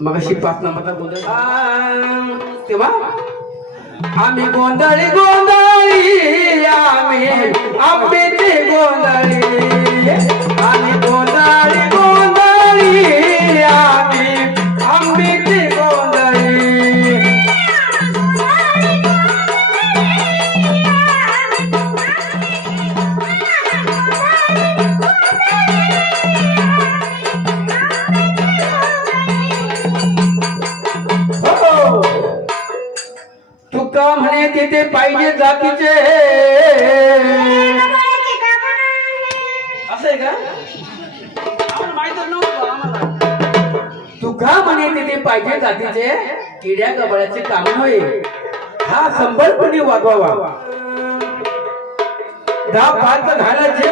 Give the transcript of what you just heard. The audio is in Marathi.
मग अशी पाच नंबरचा गोंधळ. तेव्हा आम्ही गोंधळी गोंधळी आम्ही आंबेची गोंधळी. म्हणे तिथे पाहिजे जातीचे? असं आहे का? तुका म्हणे तिथे पाहिजे जातीचे? किड्या गबळाचे काम होय. हा संबळपणे वागवावा. दहा पाच घालायचे